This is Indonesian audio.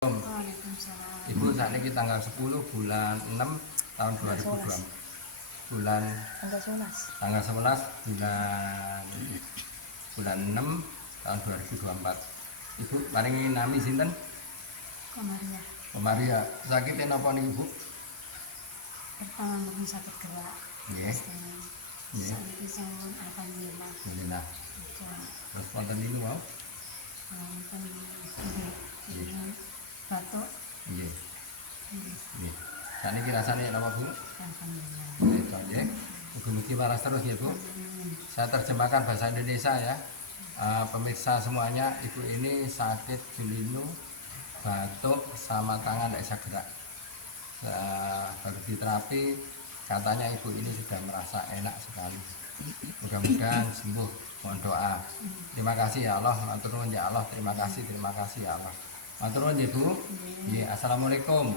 Waalaikumsalam. Ibu saat ini tanggal 10 bulan 6 tahun 2020. Bulan tanggal 11 bulan 6 tahun 2024. Ibu paringi nami sinten? Komaria. Komaria. Sakitnya napa niku, Bu? Pertama mungkin sakit gerak. Nggih. Nggih. Sakit sampun alhamdulillah. Alhamdulillah. Terus wonten niku mau? Wonten nggih. Batuk. Nggih. Nggih. Sakniki rasane napa, Bu? Alhamdulillah. Nggih, nggih. Mugi-mugi waras terus ya, Bu. Saya terjemahkan bahasa Indonesia ya. Pemirsa semuanya, ibu ini sakit jelinu, batuk, sama tangan tidak bisa gerak. Baru diterapi, katanya ibu ini sudah merasa enak sekali. Mudah-mudahan sembuh. Mohon doa. Terima kasih ya Allah, matur nuwun ya Allah. Terima kasih ya Allah. Matur nuwun ya Bu. Assalamualaikum.